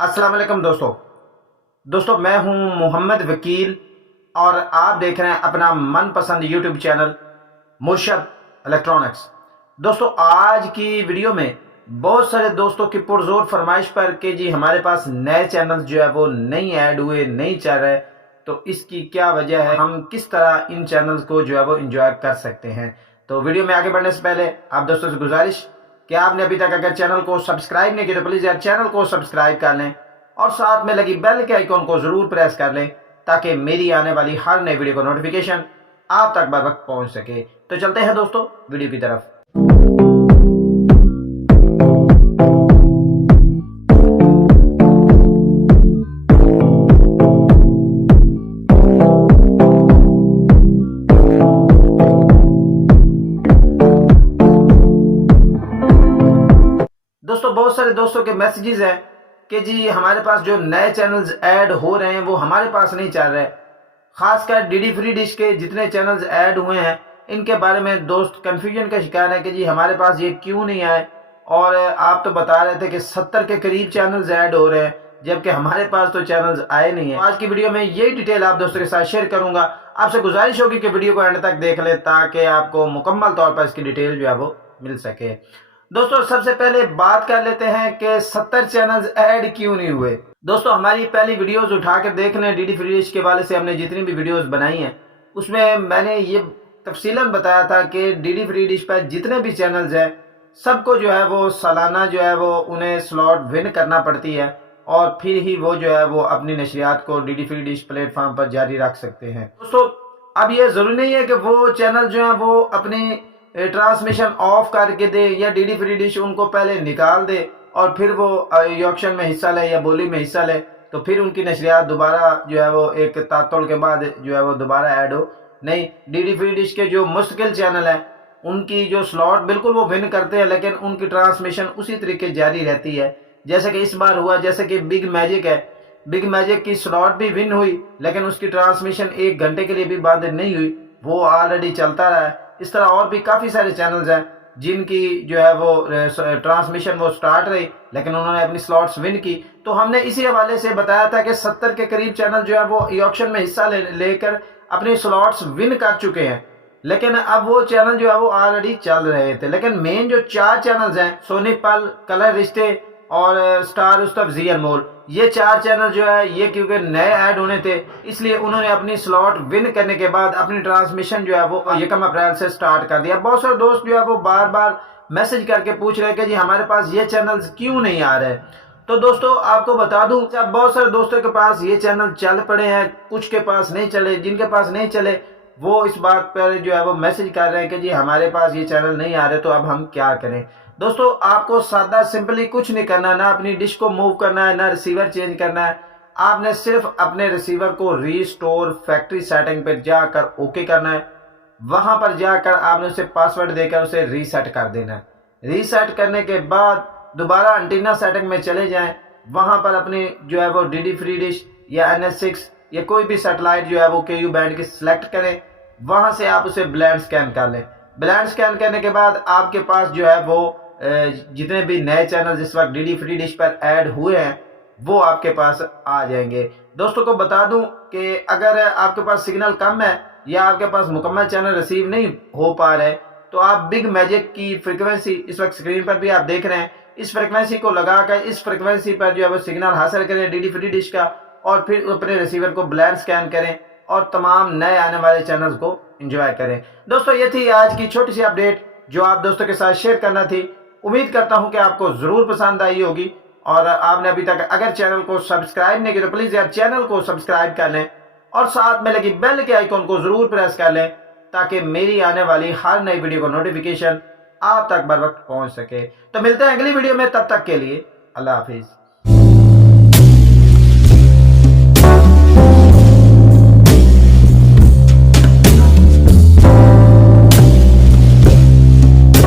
अस्सलाम वालेकुम दोस्तों मैं हूं मोहम्मद वकील और आप देख रहे हैं अपना मनपसंद यूट्यूब चैनल मुर्शद इलेक्ट्रॉनिक्स। दोस्तों आज की वीडियो में बहुत सारे दोस्तों की पुरजोर फरमाइश पर कि जी हमारे पास नए चैनल जो है वो नहीं ऐड हुए, नहीं चल रहे, तो इसकी क्या वजह है, हम किस तरह इन चैनल्स को जो है वो एंजॉय कर सकते हैं। तो वीडियो में आगे बढ़ने से पहले आप दोस्तों से गुजारिश कि आपने अभी तक अगर चैनल को सब्सक्राइब नहीं किया तो प्लीज़ यार चैनल को सब्सक्राइब कर लें और साथ में लगी बेल के आइकॉन को ज़रूर प्रेस कर लें ताकि मेरी आने वाली हर नई वीडियो का नोटिफिकेशन आप तक बर वक्त पहुँच सके। तो चलते हैं दोस्तों वीडियो की तरफ। दोस्तों बहुत सारे दोस्तों के मैसेजेस हैं कि जी हमारे पास जो नए चैनल्स ऐड हो रहे हैं वो हमारे पास नहीं चल रहे। खासकर डीडी फ्री डिश के जितने चैनल्स ऐड हुए हैं इनके बारे में दोस्त कन्फ्यूजन का शिकार है कि जी हमारे पास ये क्यों नहीं आए। और आप तो बता रहे थे कि 70 के करीब चैनल्स ऐड हो रहे हैं जबकि हमारे पास तो चैनल्स आए नहीं है। आज की वीडियो में यही डिटेल आप दोस्तों के साथ शेयर करूंगा। आपसे गुजारिश होगी कि वीडियो को एंड तक देख लें ताकि आपको मुकम्मल तौर पर इसकी डिटेल जो है वो मिल सके। दोस्तों सबसे पहले बात कर लेते हैं कि 70 चैनल्स ऐड क्यों नहीं हुए। दोस्तों हमारी पहली वीडियोस उठा कर देख लें, डीडी फ्री डिश के हवाले से हमने जितनी भी वीडियोस बनाई हैं उसमें मैंने ये तफसीलन बताया था कि डीडी फ्री डिश पर जितने भी चैनल्स हैं सबको जो है वो सालाना जो है वो उन्हें स्लॉट विन करना पड़ती है और फिर ही वो जो है वो अपनी नशरियात को डीडी फ्री डिश प्लेटफॉर्म पर जारी रख सकते हैं। दोस्तों अब ये ज़रूरी नहीं है कि वो चैनल जो है वो अपनी ट्रांसमिशन ऑफ करके दे या डीडी फ्री डिश उनको पहले निकाल दे और फिर वो ऑक्शन में हिस्सा ले या बोली में हिस्सा ले तो फिर उनकी नशरियात दोबारा जो है वो एक तातुल के बाद जो है वो दोबारा ऐड हो। नहीं, डीडी फ्री डिश के जो मुस्तकिल चैनल हैं उनकी जो स्लॉट बिल्कुल वो विन करते हैं लेकिन उनकी ट्रांसमिशन उसी तरीके जारी रहती है जैसे कि इस बार हुआ। जैसे कि बिग मैजिक है, बिग मैजिक की स्लॉट भी विन हुई लेकिन उसकी ट्रांसमिशन 1 घंटे के लिए भी बंद नहीं हुई, वो ऑलरेडी चलता रहा है। इस तरह और भी काफ़ी सारे चैनल्स हैं जिनकी जो है वो ट्रांसमिशन वो स्टार्ट रही लेकिन उन्होंने अपनी स्लॉट्स विन की। तो हमने इसी हवाले से बताया था कि 70 के करीब चैनल जो है वो ऑक्शन में हिस्सा लेकर अपनी स्लॉट्स विन कर चुके हैं लेकिन अब वो चैनल जो है वो ऑलरेडी चल रहे थे। लेकिन मेन जो 4 चैनल्स हैं सोनी पल, कलर रिश्ते और स्टार उस्तफ जी अनमोल, ये 4 चैनल जो है ये क्योंकि नए ऐड होने थे इसलिए उन्होंने अपनी स्लॉट विन करने के बाद अपनी ट्रांसमिशन जो है वो 1 अप्रैल से स्टार्ट कर दिया। बहुत सारे दोस्त जो है वो बार बार मैसेज करके पूछ रहे हैं कि जी हमारे पास ये चैनल्स क्यों नहीं आ रहे। तो दोस्तों आपको बता दूं जब बहुत सारे दोस्तों के पास ये चैनल चल पड़े हैं, कुछ के पास नहीं चले, जिनके पास नहीं चले वो इस बात पर जो है वो मैसेज कर रहे हैं कि जी हमारे पास ये चैनल नहीं आ रहे, तो अब हम क्या करें। दोस्तों आपको सादा सिंपली कुछ नहीं करना, ना अपनी डिश को मूव करना है, ना रिसीवर चेंज करना है। आपने सिर्फ अपने रिसीवर को रीस्टोर फैक्ट्री सेटिंग पर जाकर ओके करना है। वहां पर जाकर आपने उसे पासवर्ड देकर उसे रीसेट कर देना है। रीसेट करने के बाद दोबारा एंटीना सेटिंग में चले जाएं, वहां पर अपनी जो है वो डीडी फ्री डिश या NH6 या कोई भी सैटेलाइट जो है वो KU बैंड की सिलेक्ट करें, वहां से आप उसे ब्लाइंड स्कैन कर लें। ब्लाइंड स्कैन करने के बाद आपके पास जो है वो जितने भी नए चैनल इस वक्त डीडी फ्री डिश पर ऐड हुए हैं वो आपके पास आ जाएंगे। दोस्तों को बता दूं कि अगर आपके पास सिग्नल कम है या आपके पास मुकम्मल चैनल रिसीव नहीं हो पा रहे तो आप बिग मैजिक की फ्रिक्वेंसी इस वक्त स्क्रीन पर भी आप देख रहे हैं, इस फ्रिक्वेंसी को लगाकर इस फ्रिक्वेंसी पर जो है वो सिग्नल हासिल करें डीडी फ्री डिश का और फिर अपने रिसीवर को ब्लाइंड स्कैन करें और तमाम नए आने वाले चैनल्स को एंजॉय करें। दोस्तों ये थी आज की छोटी सी अपडेट जो आप दोस्तों के साथ शेयर करना थी। उम्मीद करता हूं कि आपको जरूर पसंद आई होगी और आपने अभी तक अगर चैनल को सब्सक्राइब नहीं किया तो प्लीज यार चैनल को सब्सक्राइब कर लें और साथ में लगी बेल के आइकॉन को जरूर प्रेस कर लें ताकि मेरी आने वाली हर नई वीडियो का नोटिफिकेशन आप तक बर वक्त पहुंच सके। तो मिलते हैं अगली वीडियो में, तब तक के लिए अल्लाह हाफिज।